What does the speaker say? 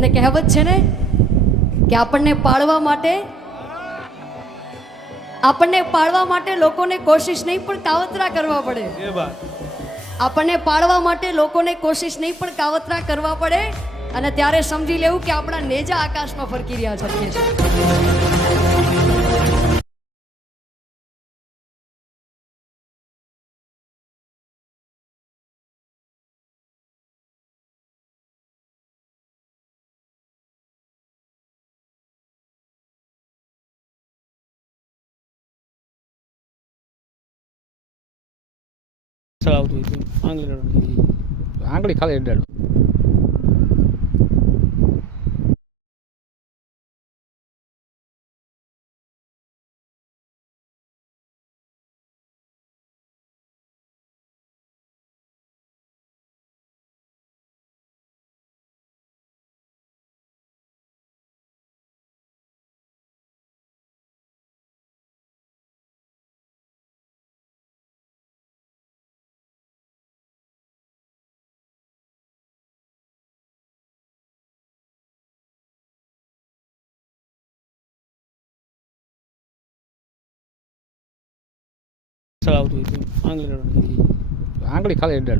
અને કહેવત છે ને કે આપણને પાળવા માટે લોકોને કોશિશ નહીં પણ કાવતરા કરવા પડે। આપણને પાળવા માટે લોકોને કોશિશ નહીં પણ કાવતરા કરવા પડે અને ત્યારે સમજી લેવું કે આપણા નેજા આકાશમાં ફરકી રહ્યા છે। આંગળી ખાલી અડાડો। આંગળી ખાલી અડાડો।